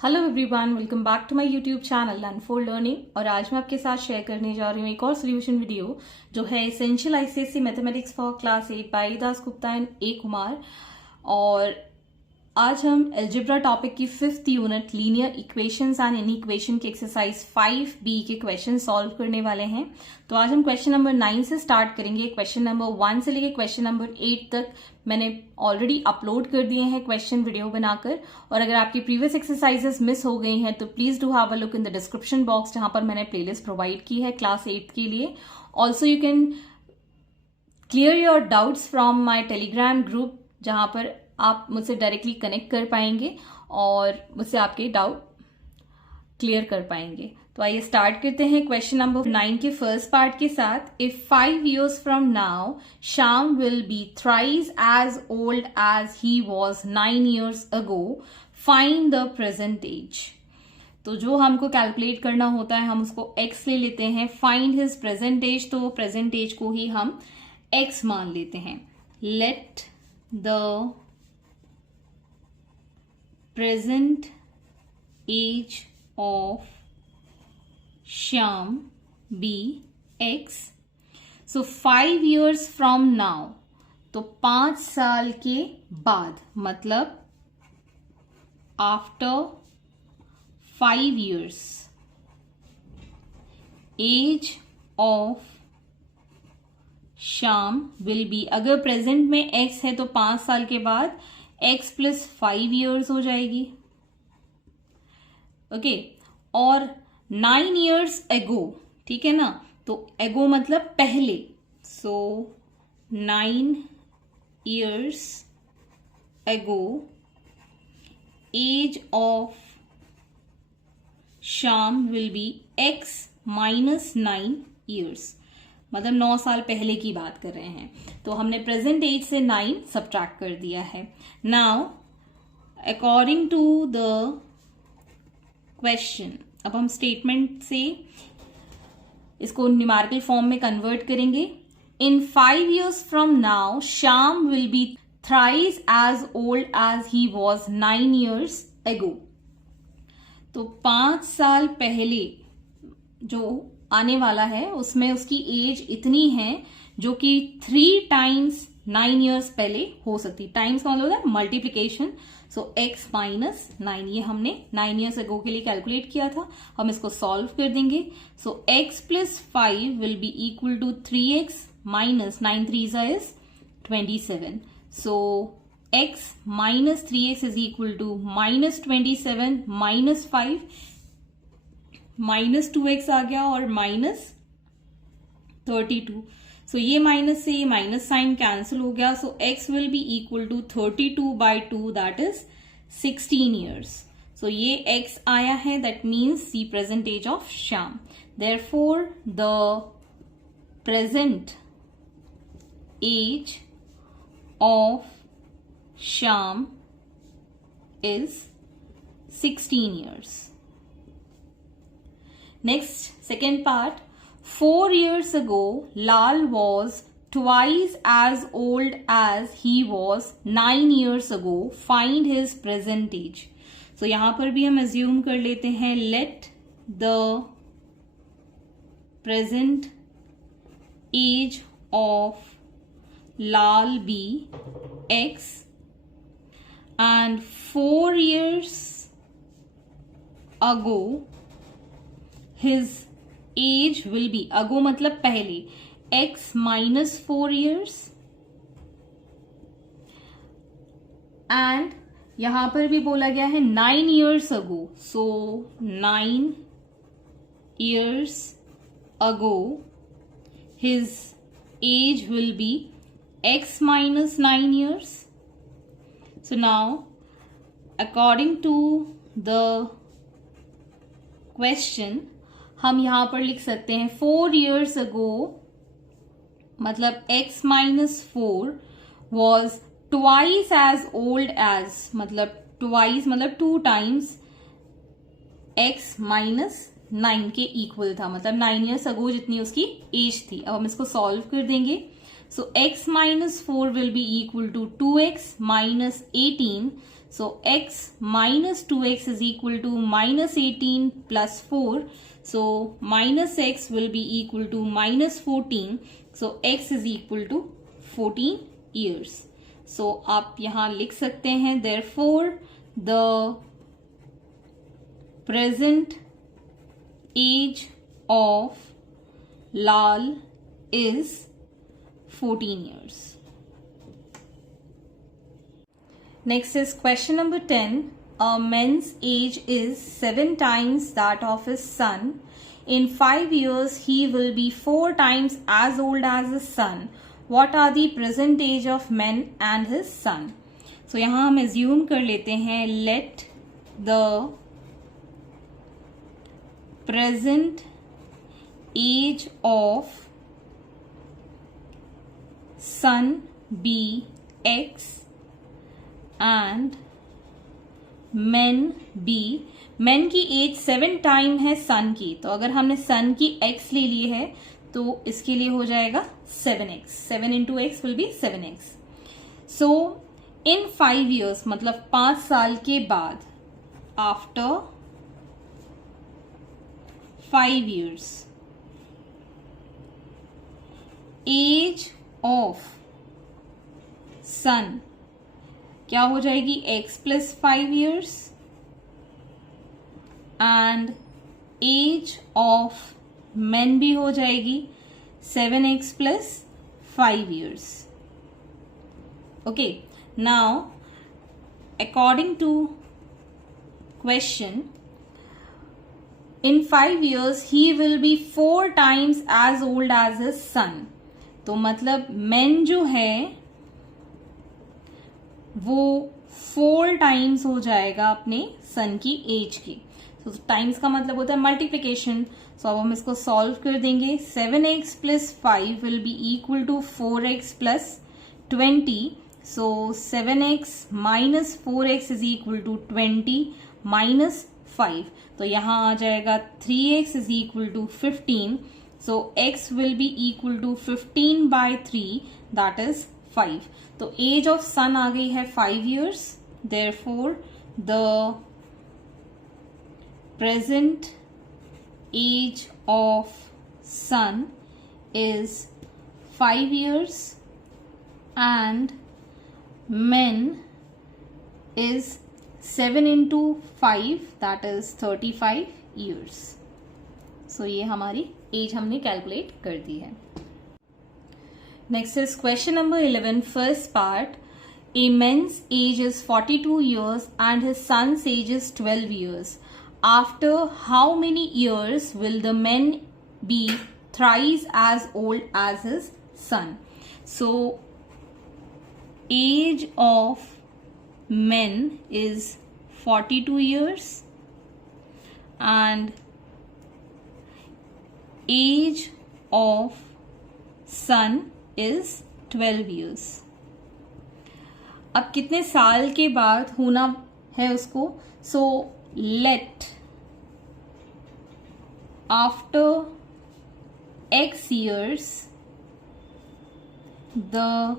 Hello everyone, welcome back to my YouTube channel learn for learning. और आज मैं आपके साथ शेयर करने जा रही हूँ एक और सोल्यूशन वीडियो जो है essential ICSE mathematics for class 8 by Das Gupta and A Kumar. और आज हम अलजेब्रा टॉपिक की 5th unit linear equations and inequation की एक्सरसाइज 5B के क्वेश्चन सॉल्व करने वाले हैं। तो आज हम क्वेश्चन नंबर 9 से स्टार्ट करेंगे। क्वेश्चन नंबर 1 से लेके क्वेश्चन नंबर 8 तक मैंने ऑलरेडी अपलोड कर दिए हैं क्वेश्चन वीडियो बनाकर। और अगर आपकी प्रीवियस एक्सरसाइजेस मिस हो गई हैं तो please do have a look in the description box, जहां पर मैंने प्लेलिस्ट प्रोवाइड की है क्लास 8 के लिए। Also you can clear your doubts from my Telegram group, जहां पर आप मुझसे डायरेक्टली कनेक्ट कर पाएंगे और मुझसे आपके डाउट क्लियर कर पाएंगे। तो आइए स्टार्ट करते हैं क्वेश्चन नंबर 9 के फर्स्ट पार्ट के साथ। If 5 years from now Shyam will be thrice as old as he was 9 years ago, find the present age. तो जो हमको कैलकुलेट करना होता है हम उसको x ले लेते हैं। फाइंड हिज प्रेजेंट एज, तो प्रेजेंट एज को ही हम x मान लेते हैं। Let the present age of Shyam be X. So 5 years from now, तो 5 साल के बाद, मतलब after 5 years, age of Shyam will be, अगर प्रेजेंट में x है तो 5 साल के बाद x प्लस 5 years हो जाएगी। ओके, और 9 years ago, ठीक है ना, तो ago मतलब पहले, सो 9 years ago age of Shyam will be x minus 9 years, मतलब 9 साल पहले की बात कर रहे हैं। तो हमने प्रेजेंट एज से 9 सब्ट्रैक्ट कर दिया है। Now according to the question, अब हम स्टेटमेंट से इसको न्यूमेरिकल फॉर्म में कन्वर्ट करेंगे। In 5 years from now Shyam will be thrice as old as he was 9 years ago. तो 5 साल पहले जो आने वाला है उसमें उसकी एज इतनी है जो कि 3 times 9 years पहले हो सकती। टाइम्स का मतलब होता है मल्टीप्लीकेशन, सो x माइनस 9, ये हमने 9 years अगो के लिए कैलकुलेट किया था। हम इसको सॉल्व कर देंगे। So x plus 5 will be equal to 3x minus 9 3 is 27। So x minus 3x is equal to minus 27 minus 5, minus 2x आ गया और माइनस 32। सो ये माइनस से ये माइनस साइन कैंसिल हो गया। So x will be equal to 32/2, that is 16 years। So ये x आया है, that means the present age of Shyam. Therefore the present age of Shyam is 16 years। Next, second part. 4 years ago, Lal was twice as old as he was 9 years ago. Find his present age. So यहां पर भी हम assume कर लेते हैं let the present age of Lal be X and 4 years ago his age will be, ago मतलब पहले, x minus 4 years and यहां पर भी बोला गया है 9 years ago, so 9 years ago his age will be x minus 9 years. So now according to the question हम यहां पर लिख सकते हैं 4 years ago मतलब x minus 4 was twice as old as, मतलब twice मतलब 2 times x minus 9 के इक्वल था, मतलब 9 years ago जितनी उसकी एज थी। अब हम इसको सॉल्व कर देंगे। So x minus 4 will be equal to 2x minus 18. So x minus 2x is equal to minus 18 plus 4. So minus x will be equal to minus 14. So x is equal to 14 years. So आप यहाँ लिख सकते हैं therefore the present age of Lal is 14 years. Next is question number 10. A man's age is 7 times that of his son. In 5 years, he will be 4 times as old as his son. What are the present age of man and his son? So यहाँ हम assume कर लेते हैं let the present age of son be x and men be, men की as 7 time है सन की, तो अगर हमने सन की x ले ली है तो इसके लिए हो जाएगा 7x. 7 into x will be 7x. So in 5 years मतलब 5 साल के बाद, after 5 years, age of son क्या हो जाएगी x plus 5 years and age of men भी हो जाएगी 7x plus 5 years. Okay, now according to question, in 5 years he will be 4 times as old as his son. तो मतलब men जो है वो 4 टाइम्स हो जाएगा अपने सन की एज की. तो टाइम्स का मतलब होता है मल्टीप्लीकेशन. सो अब हम इसको सॉल्व कर देंगे. 7x plus 5 will be equal to 4x plus 20. So 7x minus 4x is equal to 20 minus 5. तो यहाँ आ जाएगा 3x is equal to 15. So x will be equal to 15 by 3, that is 5. तो age of son आ गई है 5 years. Therefore, the present age of son is 5 years and men is 7 into 5, that is 35 years. So ये हमारी as हमने calculate कर दी है. Next is question number 11, first part. A man's age is 42 years and his son's age is 12 years. After how many years will the man be thrice as old as his son? So age of men is 42 years and age of son is 12 years. अब कितने साल के बाद होना है उसको? So let after x years the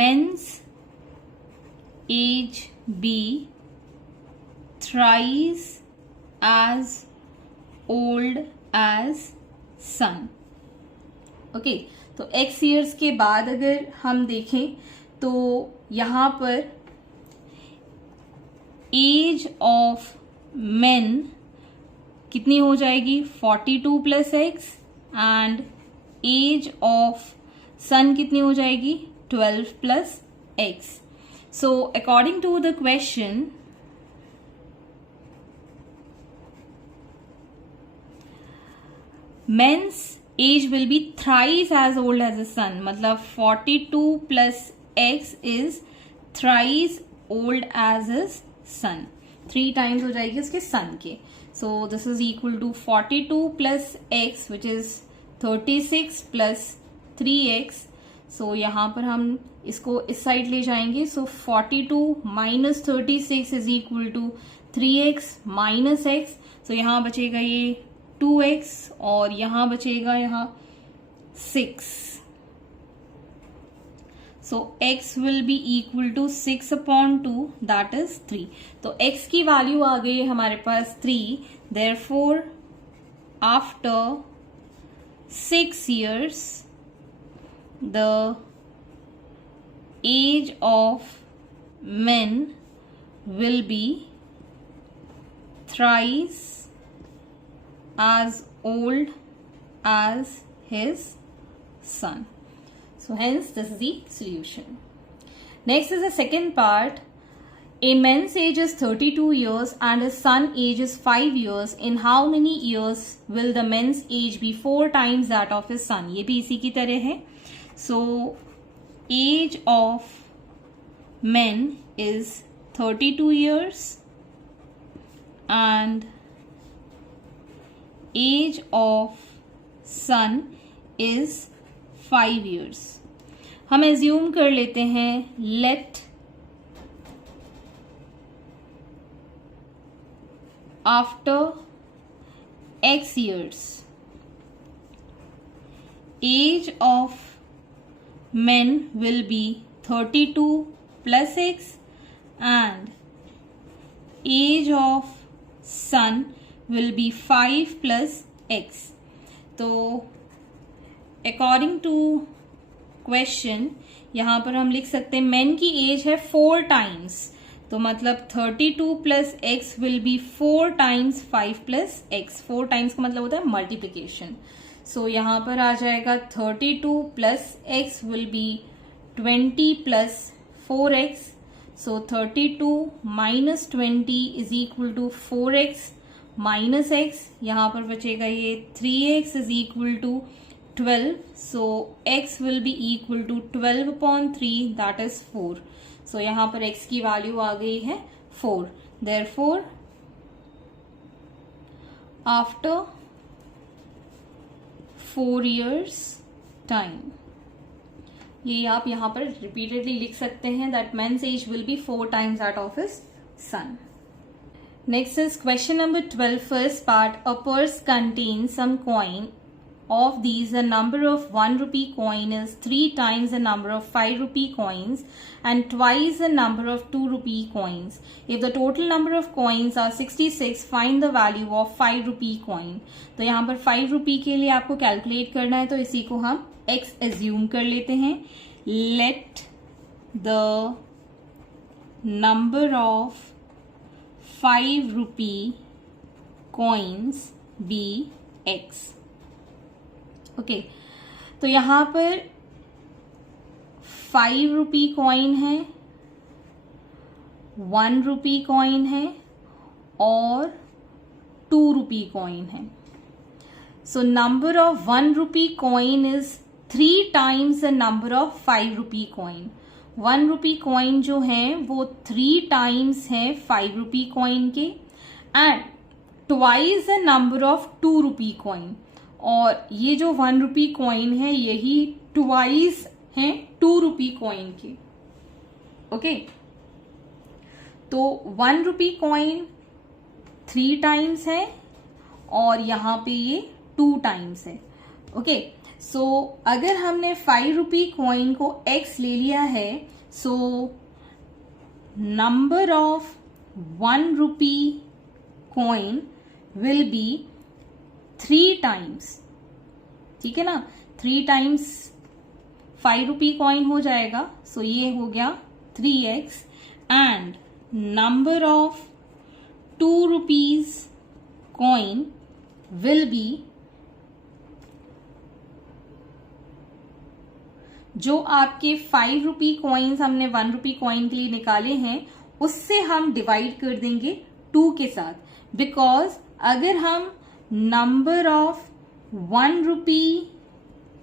men's age be thrice as old as son. Okay, तो x years के बाद अगर हम देखें तो यहाँ पर एज ऑफ men कितनी हो जाएगी? 42 plus x and age of son कितनी हो जाएगी? 12 plus x. So according to the question, men's age will be thrice as old as the sun. मतलब 42 plus x is thrice old as his son. 3 times हो जाएगी उसके son के. So this is equal to 42 plus x which is 36 plus 3x. So यहाँ पर हम इसको इस साइड ले जाएंगे. So 42 minus 36 is equal to 3x minus x. So यहाँ बचेगा ये 2x और यहाँ बचेगा यहाँ 6. So x will be equal to 6 upon 2, that is 3. तो x की वैल्यू आ गई है हमारे पास 3. Therefore, after 6 years, the age of men will be thrice as old as his son. So hence this is the solution. Next is the second part. A man's age is 32 years and his son age is 5 years. In how many years will the man's age be 4 times that of his son? ये भी इसी की तरह है. So age of men is 32 years and age of son is 5 years. हम assume कर लेते हैं let after x years age of men will be 32 plus x and age of son will be 5 plus x. तो according to question यहाँ पर हम लिख सकते हैं मेन की एज है 4 टाइम्स, तो मतलब 32 plus x will B 4 times 5 plus x. 4 times का मतलब होता है मल्टीप्लीकेशन. सो यहाँ पर आ जाएगा 32 plus x will be 20 plus 4x. So 32 minus 20 is equal to 4x minus x. यहाँ पर बचेगा ये 3x is equal to 12. So x will be equal to 12 upon 3, that is 4. So यहाँ पर x की वैल्यू आ गई है 4. Therefore, after 4 years time, ये आप यहाँ पर repeatedly लिख सकते हैं that man's age will be 4 times that of his son. Next is question number 12, first part. A purse contains some coin. Of these, the number of 1 rupee coin is 3 times the number of 5 rupee coins and twice the number of 2 rupee coins. If the total number of coins are 66, find the value of 5 rupee coin. तो यहाँ पर 5 rupee के लिए आपको calculate करना है, तो इसी को हम x एज्यूम कर लेते हैं. Let the number of 5 rupee coins be x. Okay, तो यहाँ पर 5 रुपी कॉइन है, 1 रुपी कॉइन है और 2 रुपी कॉइन है. So number of 1 rupee coin is 3 times the number of 5 rupee coin. 1 rupee coin जो है वो 3 टाइम्स है 5 रुपी कॉइन के and twice the number of 2 rupee coin. और ये जो 1 रुपी कॉइन है यही ट्वाइस है 2 रुपी कॉइन के. ओके, तो 1 रुपी कॉइन 3 टाइम्स है और यहाँ पे ये 2 टाइम्स है. ओके, सो अगर हमने 5 रुपी कॉइन को x ले लिया है, so number of 1 rupee coin will be 3 times. ठीक है ना, 3 टाइम्स 5 रुपी कॉइन हो जाएगा. सो ये हो गया 3x and number of 2 rupees coin will be, जो आपके 5 रुपी कॉइन्स हमने 1 रुपी कॉइन के लिए निकाले हैं उससे हम डिवाइड कर देंगे 2 के साथ. बिकॉज अगर हम नंबर ऑफ 1 रुपी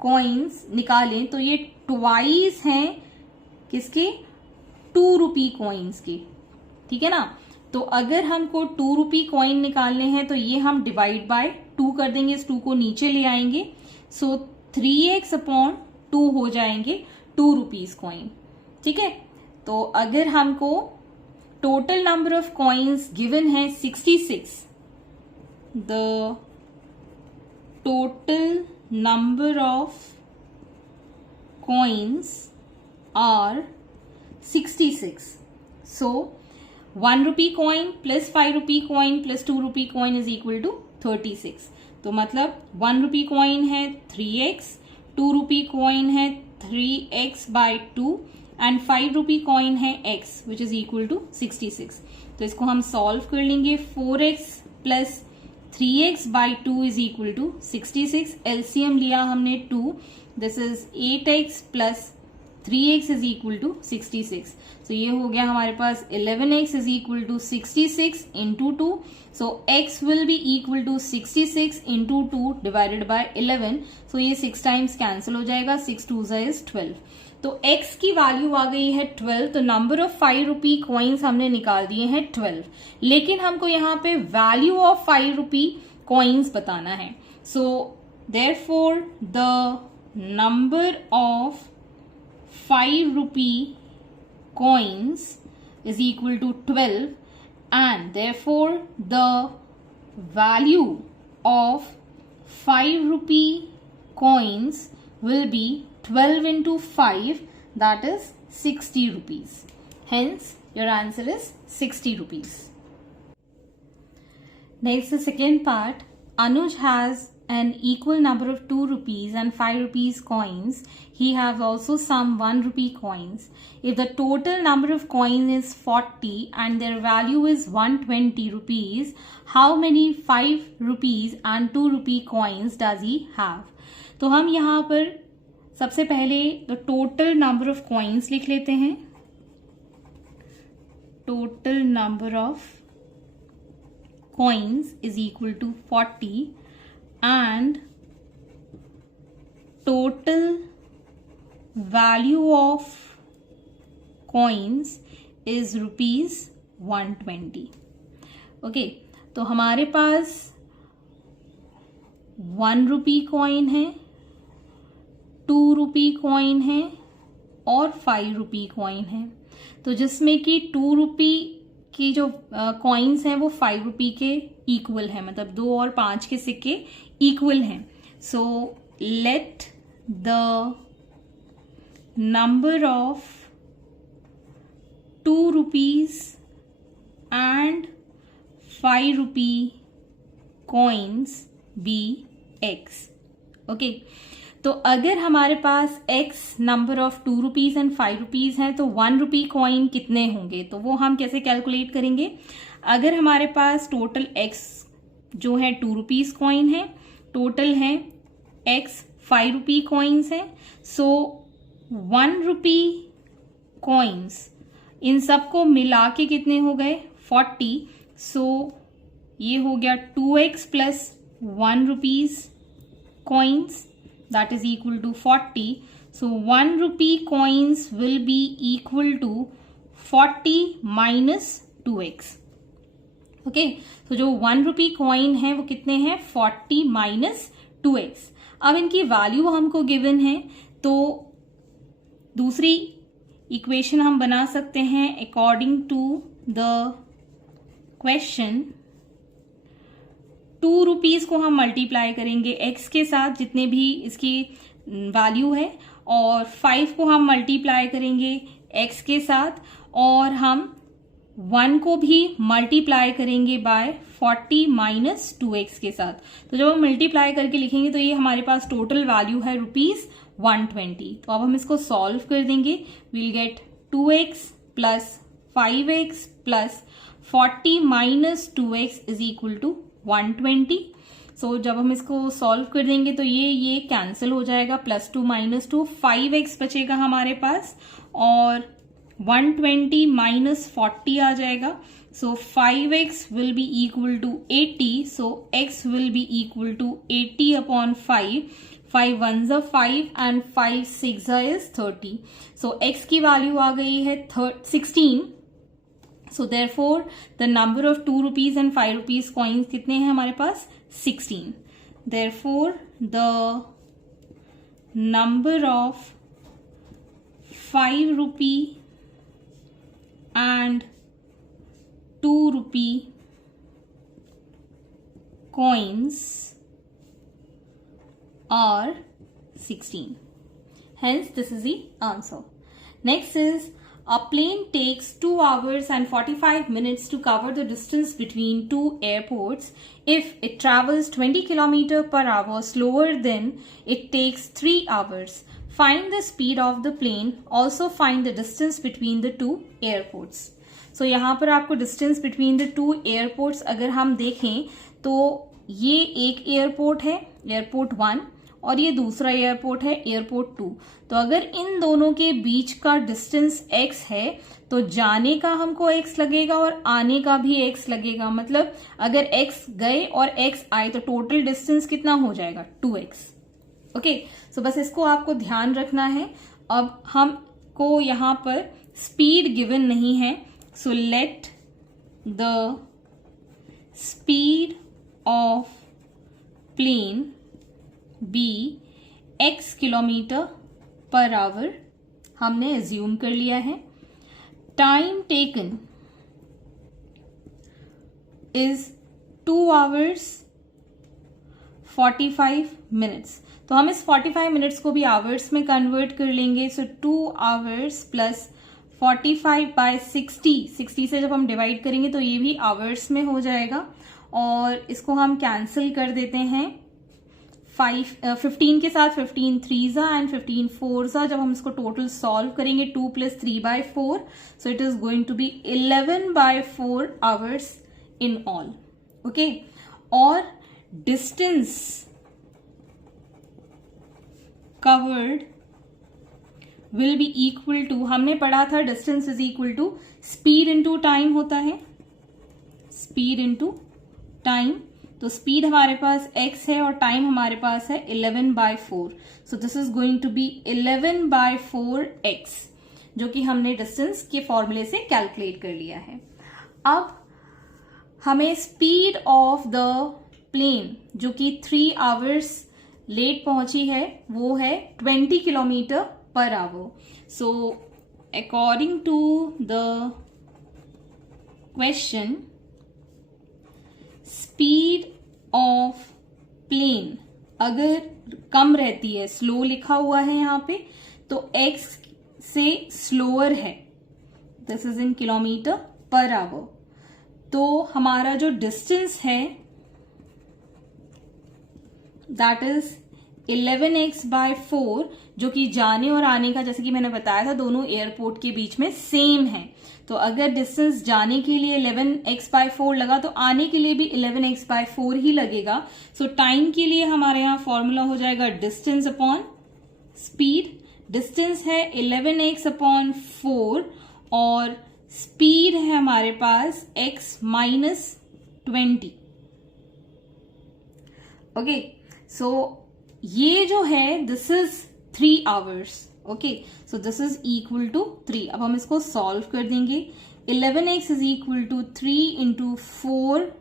कॉइन्स निकालें तो ये ट्वाइस हैं किसके, 2 रुपी कॉइन्स के. ठीक है ना, तो अगर हमको 2 रुपी कॉइन निकालने हैं तो ये हम डिवाइड बाय 2 कर देंगे, इस 2 को नीचे ले आएंगे. सो 3x अपॉन 2 हो जाएंगे 2 रुपीज कॉइन. ठीक है, तो अगर हमको total number of coins given है 66, the total number of coins are 66. So 1 rupee coin plus 5 rupee coin plus 2 rupee coin is equal to 36. तो मतलब 1 rupee coin है 3x, 2 rupee coin है 3x by 2 and 5 rupee coin है x which is equal to 66. तो इसको हम solve कर लेंगे. 4x plus 3x by 2 is equal to 66. LCM लिया हमने 2. This is 8x plus 3x is equal to 66. So ये हो गया हमारे पास 11x is equal to 66 into 2. So x will be equal to 66 into 2 divided by 11. So ये 6 times cancel हो जाएगा. 6 2 is 12. तो x की वैल्यू आ गई है 12. तो नंबर ऑफ 5 रुपी कॉइन्स हमने निकाल दिए हैं 12. लेकिन हमको यहाँ पे वैल्यू ऑफ 5 रुपी कॉइन्स बताना है. So therefore the number of 5 rupee coins is equal to 12 and therefore the value of 5 rupee coins will be 12 into 5, that is 60 rupees. Hence your answer is 60 rupees. Next, the second part. Anuj has an equal number of 2 rupees and 5 rupees coins. He has also some 1 rupee coins. If the total number of coins is 40 and their value is 120 rupees, how many 5 rupees and 2 rupee coins does he have? तो हम यहाँ पर सबसे पहले the total number of coins लिख लेते हैं. Total number of coins is equal to 40 and total value of coins is ₹120. Okay, तो हमारे पास 1 रुपी कॉइन है, 2 रुपी कॉइन है और 5 रुपी कॉइन है. तो जिसमें कि 2 रुपी की जो कॉइन्स हैं वो 5 रुपी के इक्वल है, मतलब 2 और 5 के सिक्के इक्वल हैं. So let the number of 2 rupees and 5 rupee coins be x. Okay, तो अगर हमारे पास x number of 2 rupees and 5 rupees हैं तो 1 रुपी कॉइन कितने होंगे, तो वो हम कैसे कैलकुलेट करेंगे. अगर हमारे पास टोटल x जो है 2 रुपीज कॉइन है, टोटल है x 5 रुपी कॉइन्स है, सो 1 रुपी कॉइन्स इन सबको मिला के कितने हो गए 40. सो ये हो गया 2x plus 1 rupees coins, that is equal to 40. So 1 rupee coins will be equal to 40 minus 2x. Okay, तो जो 1 rupee coin है वो कितने हैं 40 minus 2x. अब इनकी वैल्यू हमको गिवन है तो दूसरी इक्वेशन हम बना सकते हैं according to the question. 2 rupees को हम मल्टीप्लाई करेंगे x के साथ जितने भी इसकी वैल्यू है, और 5 को हम मल्टीप्लाई करेंगे x के साथ, और हम 1 को भी मल्टीप्लाई करेंगे बाय 40 माइनस 2x के साथ. तो जब हम मल्टीप्लाई करके लिखेंगे तो ये हमारे पास टोटल वैल्यू है ₹120. तो अब हम इसको सॉल्व कर देंगे. We'll get 2x plus 5x plus 40 minus 2x is equal to 120. So जब हम इसको सॉल्व कर देंगे तो ये कैंसिल हो जाएगा. +2 - 2 5x बचेगा हमारे पास, और 120 माइनस 40 आ जाएगा. So 5x will be equal to 80. So x will be equal to 80 upon 5. 5 1s are 5 and 5 6 is 30. So x की वैल्यू आ गई है 16. So therefore the number of 2 rupees and 5 rupees coins कितने हैं हमारे पास 16. Therefore the number of 5 rupee and 2 rupee coins are 16. Hence, this is the answer. Next is, a plane takes 2 hours and 45 minutes to cover the distance between two airports. If it travels 20 km per hour slower, then it takes 3 hours. Find the speed of the plane. Also find the distance between the two airports. So यहाँ पर आपको distance between the two airports अगर हम देखें तो ये एक airport है, एयरपोर्ट 1, और ये दूसरा एयरपोर्ट है, एयरपोर्ट 2. तो अगर इन दोनों के बीच का डिस्टेंस x है तो जाने का हमको x लगेगा और आने का भी x लगेगा. मतलब अगर x गए और x आए तो टोटल डिस्टेंस कितना हो जाएगा? 2x. ओके, सो बस इसको आपको ध्यान रखना है. अब हमको यहाँ पर स्पीड गिवन नहीं है, so let the speed of plane be x kilometre per hour हमने एज्यूम कर लिया है. Time taken is 2 hours 45 minutes. तो हम इस 45 मिनट्स को भी आवर्स में कन्वर्ट कर लेंगे. सो 2 hours प्लस 45 बाय 60 से जब हम डिवाइड करेंगे तो ये भी आवर्स में हो जाएगा, और इसको हम कैंसिल कर देते हैं 15 के साथ. 15 3s एंड 15 4s. जब हम इसको टोटल सॉल्व करेंगे 2 + 3/4, so it is going to be 11/4 hours in all. Okay, और distance covered will be equal to, हमने पढ़ा था distance is equal to speed into time होता है, स्पीड इंटू टाइम. तो स्पीड हमारे पास x है और टाइम हमारे पास है 11/4. So this is going to be 11/4x, जो कि हमने डिस्टेंस के फॉर्मूले से कैलकुलेट कर लिया है. अब हमें स्पीड ऑफ द प्लेन जो कि 3 hours लेट पहुंची है वो है 20 kilometre per hour. So according to the question, speed of plane अगर कम रहती है, स्लो लिखा हुआ है यहाँ पे, तो x से स्लोअर है, this is in kilometre per our. तो हमारा जो डिस्टेंस है दैट इज 11x/4, जो कि जाने और आने का, जैसे कि मैंने बताया था, दोनों एयरपोर्ट के बीच में सेम है. तो अगर डिस्टेंस जाने के लिए 11x/4 लगा तो आने के लिए भी 11x/4 ही लगेगा. सो टाइम के लिए हमारे यहाँ फॉर्मूला हो जाएगा डिस्टेंस अपॉन स्पीड. डिस्टेंस है 11x/4 और स्पीड है हमारे पास x - 20. ओके, सो ये जो है this is 3 hours. Okay, so this is equal to 3. अब हम इसको सॉल्व कर देंगे. 11x is equal to 3 × 4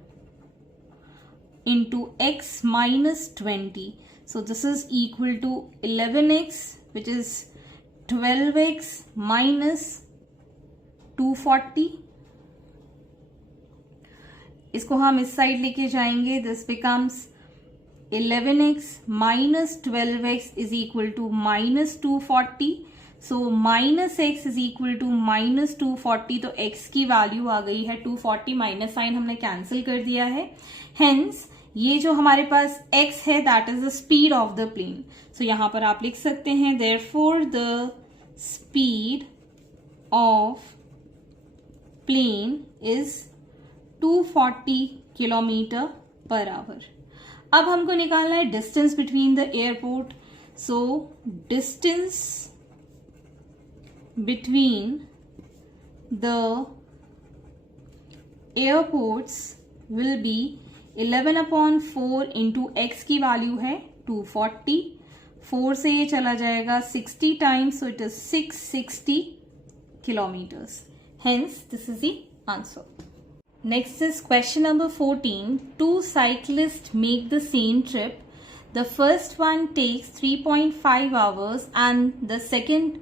× x - 20. So this is equal to 11x which is 12x - 240. इसको हम इस साइड लेके जाएंगे. This becomes 11x - 12x is equal to -240. So -x is equal to -240. तो x की वैल्यू आ गई है 240. माइनस साइन हमने कैंसिल कर दिया है. हेंस ये जो हमारे पास x है that is the speed of the plane. So यहां पर आप लिख सकते हैं therefore the speed of plane is 240 kilometre per hour. अब हमको निकालना है distance between the airport. So distance between the airports will be 11/4 into x की वैल्यू है 240. 4 से ये चला जाएगा 60 times, so it is 660 kilometers. Hence, this is the answer. Next is question number 14. Two cyclists make the same trip. The first one takes 3.5 hours and the second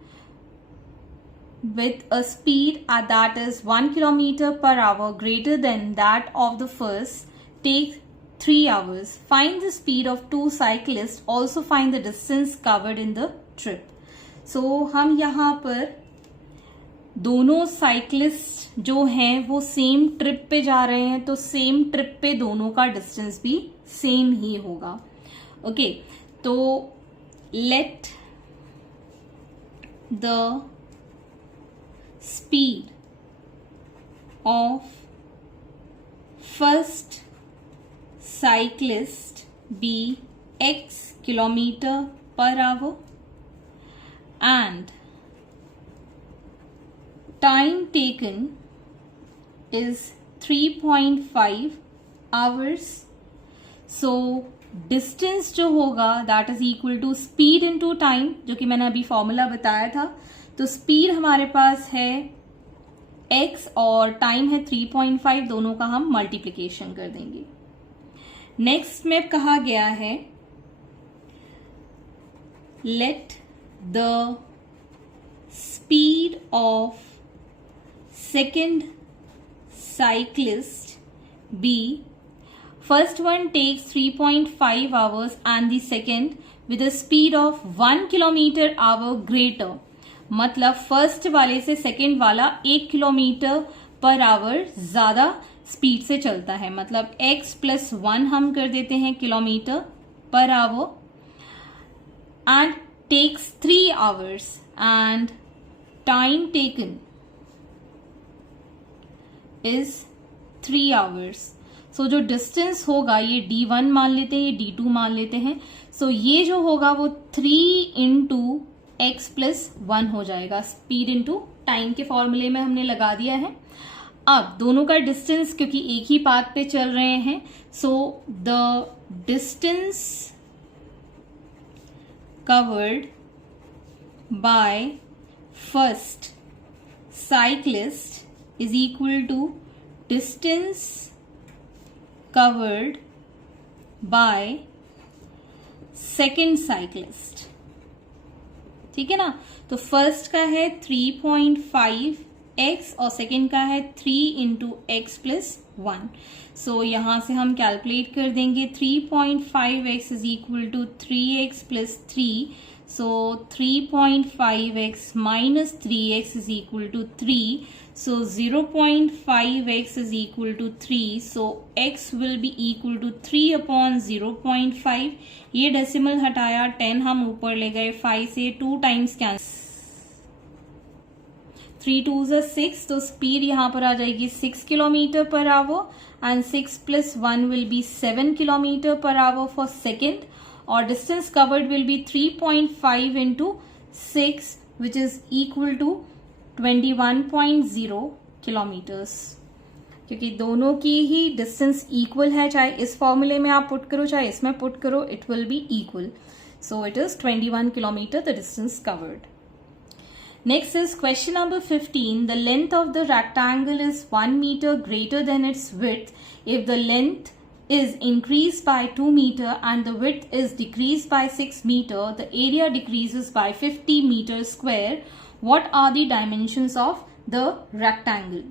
with a speed that is 1 kilometer per hour greater than that of the first takes 3 hours. Find the speed of two cyclists. Also find the distance covered in the trip. सो हम यहाँ पर दोनों cyclist जो हैं वो same trip पे जा रहे हैं, तो सेम ट्रिप पे दोनों का डिस्टेंस भी सेम ही होगा। ओके, तो let the speed of first cyclist be x kilometre per hour and time taken is 3.5 hours. So distance जो होगा that is equal to speed into time, जो कि मैंने अभी फॉर्मूला बताया था। तो स्पीड हमारे पास है x और टाइम है 3.5, दोनों का हम मल्टीप्लीकेशन कर देंगे। नेक्स्ट में कहा गया है late the speed of second cyclist B, first one takes 3.5 hours and the second with a speed of 1 kilometer hour greater, मतलब फर्स्ट वाले से सेकेंड वाला 1 किलोमीटर पर आवर ज्यादा स्पीड से चलता है, मतलब x प्लस 1 हम कर देते हैं kilometre per hour, and takes 3 hours and time taken is 3 hours. So जो डिस्टेंस होगा ये d1 मान लेते हैं, ये d2 मान लेते हैं। So ये जो होगा वो 3 into x plus 1 हो जाएगा, स्पीड इंटू टाइम के फॉर्मूले में हमने लगा दिया है। अब दोनों का डिस्टेंस क्योंकि एक ही पाथ पे चल रहे हैं, so the distance covered by first cyclist is equal to distance covered by second cyclist। ठीक है ना, तो फर्स्ट का है 3.5x और सेकेंड का है 3 into x plus 1। सो यहां से हम कैलकुलेट कर देंगे 3.5x is equal to 3x plus 3। So 3.5x minus 3x is equal to 3. So 0.5x is equal to 3. So x will be equal to 3 upon 0.5. ये decimal हटाया, 10 हम ऊपर ले गए, 5 से 2 टाइम्स कैंसिल, 3 2 is 6, तो स्पीड यहाँ पर आ जाएगी 6 kilometre per hour and 6 plus 1 will be 7 kilometre per hour for second, और distance covered will be 3.5 into 6 which is equal to 21.0 kilometres. क्योंकि दोनों की ही डिस्टेंस इक्वल है, चाहे इस फॉर्मूले में आप पुट करो चाहे इसमें पुट करो, it will be equal. So it is 21 kilometre the distance covered. Next is question number 15. The length of the rectangle is 1 meter greater than its width. If the length is increased by 2 meter and the width is decreased by 6 meter, the area decreases by 50 meter square. What are the dimensions of the rectangle?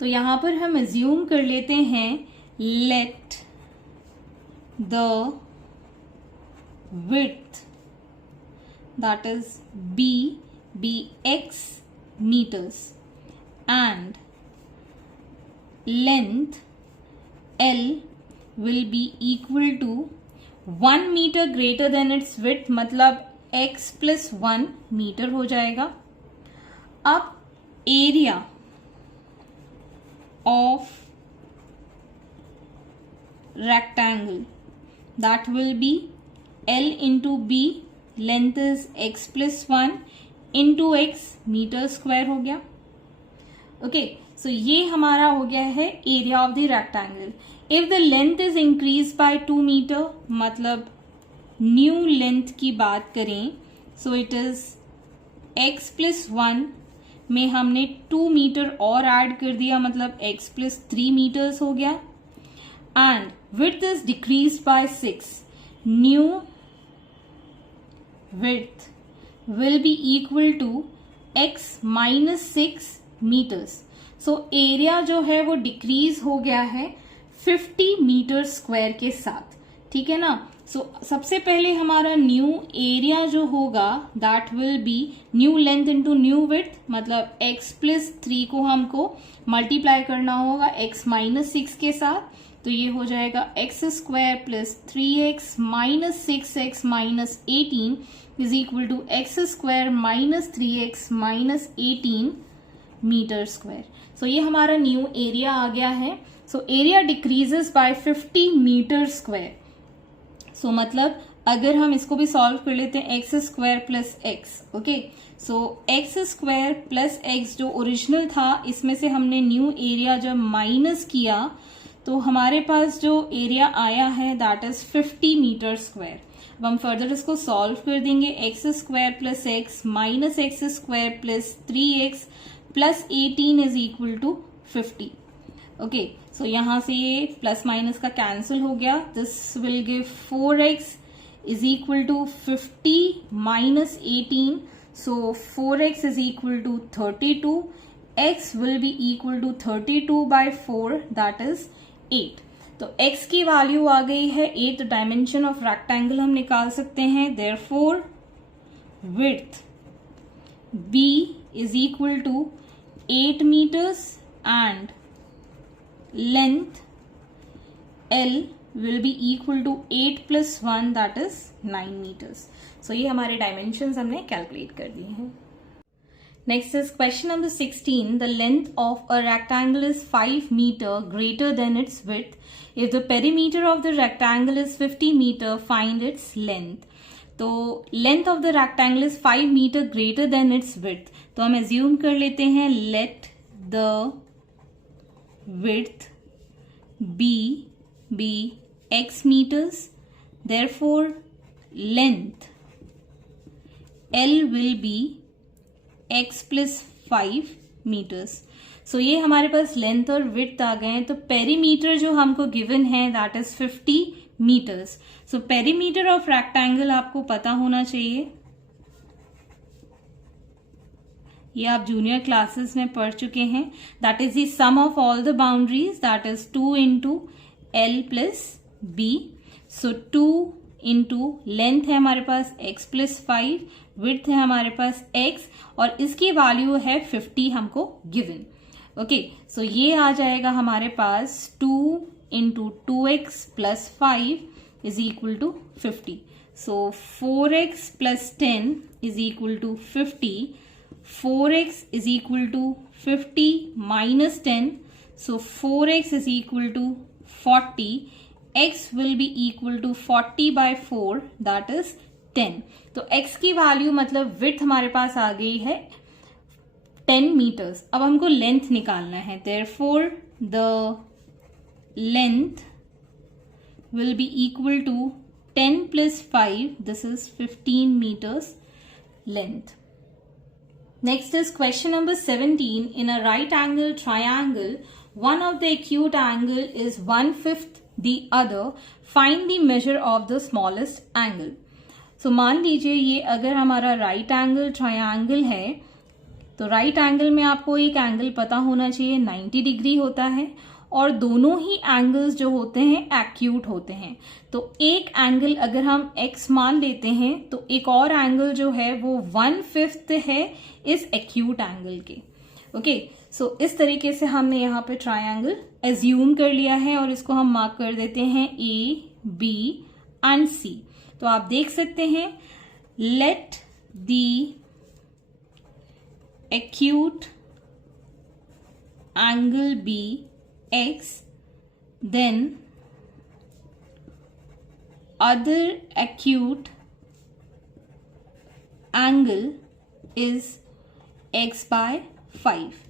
तो यहाँ पर हम assume कर लेते हैं let the width that is b be x meters and length L will be equal to 1 meter greater than its width, मतलब x plus 1 metre हो जाएगा। अब area of rectangle that will be L into b, length is x plus 1 into x metre square हो गया। Okay, so ये हमारा हो गया है area of the rectangle. If the length is increase by 2 metre, मतलब न्यू लेंथ की बात करें, so it is x plus 1 में हमने 2 मीटर और ऐड कर दिया, मतलब x प्लस 3 मीटर्स हो गया। And width is decrease by 6, new width will be equal to x minus 6 meters. So area जो है वो डिक्रीज हो गया है 50 मीटर स्क्वायर के साथ, ठीक है ना। सबसे पहले हमारा न्यू एरिया जो होगा that will be new length into new width, मतलब x प्लस 3 को हमको मल्टीप्लाई करना होगा x माइनस 6 के साथ, तो ये हो जाएगा x square plus 3x minus 6x minus 18 is equal to x square minus 3x minus 18 metre square. So ये हमारा न्यू एरिया आ गया है। So area decreases by 50 metre square. So मतलब अगर हम इसको भी सॉल्व कर लेते हैं x square plus x, okay, so x square plus x जो ओरिजिनल था इसमें से हमने न्यू एरिया जब माइनस किया तो हमारे पास जो एरिया आया है दैट इज 50 मीटर स्क्वायर। अब हम फर्दर इसको सॉल्व कर देंगे, x square plus x minus x square plus 3x plus 18 is equal to 50। Okay, so यहां से ये प्लस माइनस का कैंसिल हो गया, this will give 4x is equal to 50 minus 18, so 4x is equal to 32, x will be equal to 32 by 4 that is 8। तो x की value आ गई है 8, डायमेंशन ऑफ रेक्टेंगल हम निकाल सकते हैं, therefore width b is equal to 8 meters and length L will be equal to 8 plus 1 that is 9 meters. So ये हमारे dimensions हमने calculate कर दिए हैं। Next is question number 16. The length of a rectangle is 5 meter greater than its width. If the perimeter of the rectangle is 50 meter, find its length. तो length of the rectangle is 5 metre greater than its width, तो हम assume कर लेते हैं let the width be x meters, therefore length L will be x plus 5 meters. सो ये हमारे पास length और width आ गए हैं। तो पेरीमीटर जो हमको गिवन है that is 50 metres. So perimeter of rectangle आपको पता होना चाहिए, ये आप जूनियर क्लासेस में पढ़ चुके हैं, that is the sum of all the boundaries that is 2 into L plus B. So 2 into length है हमारे पास x प्लस 5, विड्थ है हमारे पास x और इसकी वैल्यू है 50 हमको गिवन। ओके, सो ये आ जाएगा हमारे पास 2 into 2x plus 5 is equal to 50। So 4x plus 10 is equal to 50, 4x is equal to 50 minus 10, so 4x is equal to 40, x will be equal to 40 by 4 that is 10। तो x की value मतलब width हमारे पास आ गई है 10 metres. अब हमको length निकालना है, therefore the length will be equal to 10 plus 5, this is 15 meters length। Next is question number 17. In a right angle triangle, one of the acute angle is 1/5 the other. Find the measure of the smallest angle. So मान लीजिए ये अगर हमारा right angle triangle है, तो right angle में आपको एक एंगल पता होना चाहिए 90 डिग्री होता है और दोनों ही एंगल्स जो होते हैं एक्यूट होते हैं। तो एक एंगल अगर हम x मान लेते हैं तो एक और एंगल जो है वो 1/5 है इस एक्यूट एंगल के। ओके, सो इस तरीके से हमने यहाँ पे ट्रायंगल एज्यूम कर लिया है और इसको हम मार्क कर देते हैं A, B एंड C। तो आप देख सकते हैं let the acute angle be x, then other acute angle is x by 5.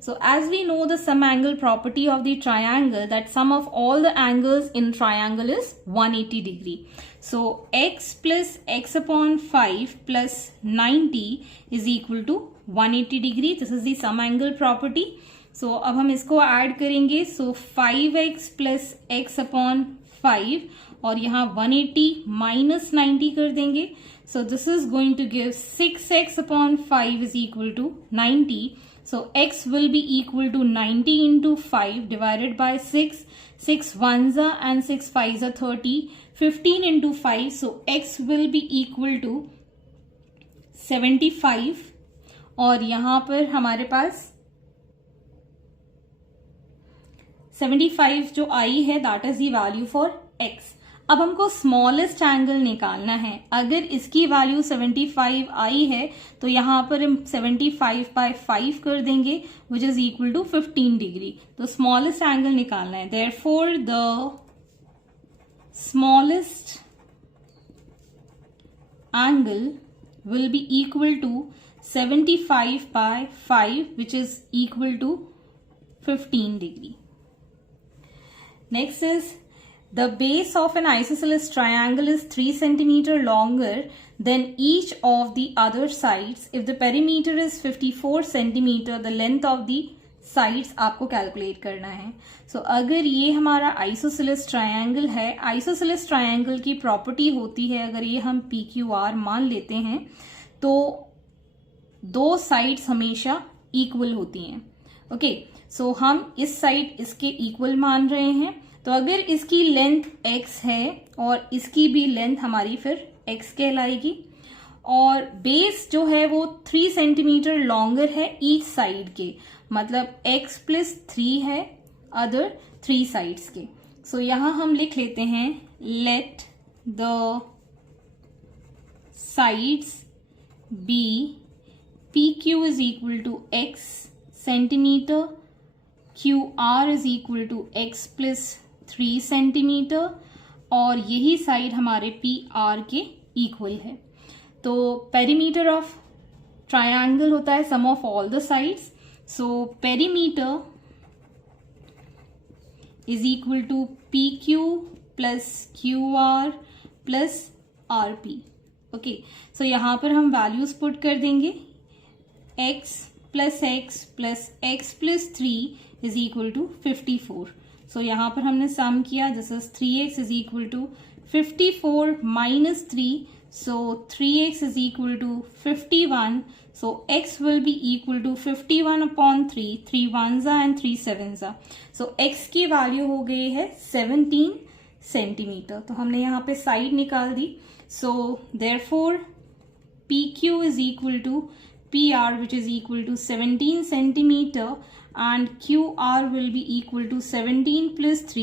So as we know the sum angle property of the triangle, that sum of all the angles in triangle is 180 degree. So x plus x upon 5 plus 90 is equal to 180 degree. This is the sum angle property. सो अब हम इसको add करेंगे, सो 5x plus x upon 5 और यहाँ 180 minus 90 कर देंगे। So this is going to give 6x upon 5 is equal to 90। So x will be equal to 90 into 5 divided by 6. 6 ones are and 6 5s are 30. 15 into 5. So x will be equal to 75. और यहाँ पर हमारे पास 75 जो आई है that is the value for x. अब हमको smallest angle निकालना है. अगर इसकी वैल्यू 75 आई है तो यहाँ पर हम 75/5 कर देंगे which is equal to 15 degree. तो स्मॉलेस्ट एंगल निकालना है. Therefore the smallest angle will be equal to 75/5 which is equal to 15 degree. Next is the base of an isosceles triangle is 3 centimeter longer than each of the other sides. If the perimeter is 54 centimeter, the length of the sides आपको calculate करना है. So, अगर ये हमारा isosceles triangle है, isosceles triangle की property होती है अगर ये हम PQR मान लेते हैं तो दो साइड्स हमेशा इक्वल होती हैं. ओके, सो हम इस साइड इसके इक्वल मान रहे हैं. तो अगर इसकी लेंथ x है और इसकी भी लेंथ हमारी फिर x कहलाएगी और बेस जो है वो 3 सेंटीमीटर लॉन्गर है ईच साइड के, मतलब x + 3 है अदर 3 साइड्स के. सो यहां हम लिख लेते हैं let the sides be PQ is equal to x centimeter, QR is equal to x plus 3 centimeter और यही साइड हमारे PR के इक्वल है. तो पेरीमीटर ऑफ ट्रायंगल होता है sum of all the sides. So perimeter is equal to PQ plus QR plus RP. Okay, so यहां पर हम वैल्यूज पुट कर देंगे. x plus x plus x plus 3 is equal to 54. So यहाँ पर हमने सम किया. This is 3x is equal to 54 minus 3. So 3x is equal to 51. So x will be equal to 51/3. 3 ones are and 3 sevens are. So x की value हो गई है 17 centimetre. तो हमने यहाँ पे साइड निकाल दी. So therefore PQ is equal to PR which is equal to 17 centimeter and QR will be equal to 17 plus 3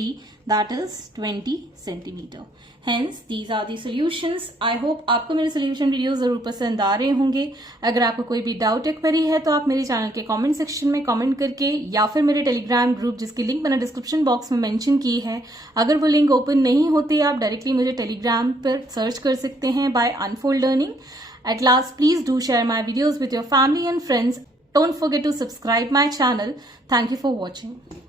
that is 20 centimeter. Hence these are the solutions. I hope आपको मेरे solution video जरूर पसंद आ रहे होंगे. अगर आपको कोई भी डाउट या क्वेरी है तो आप मेरे चैनल के कमेंट सेक्शन में कमेंट करके या फिर मेरे टेलीग्राम ग्रुप जिसकी लिंक मैंने डिस्क्रिप्शन बॉक्स में मेंशन की है, अगर वो लिंक ओपन नहीं होती आप डायरेक्टली मुझे टेलीग्राम पर सर्च कर सकते हैं by unfold learning. At last, please do share my videos with your family and friends. Don't forget to subscribe my channel. Thank you for watching.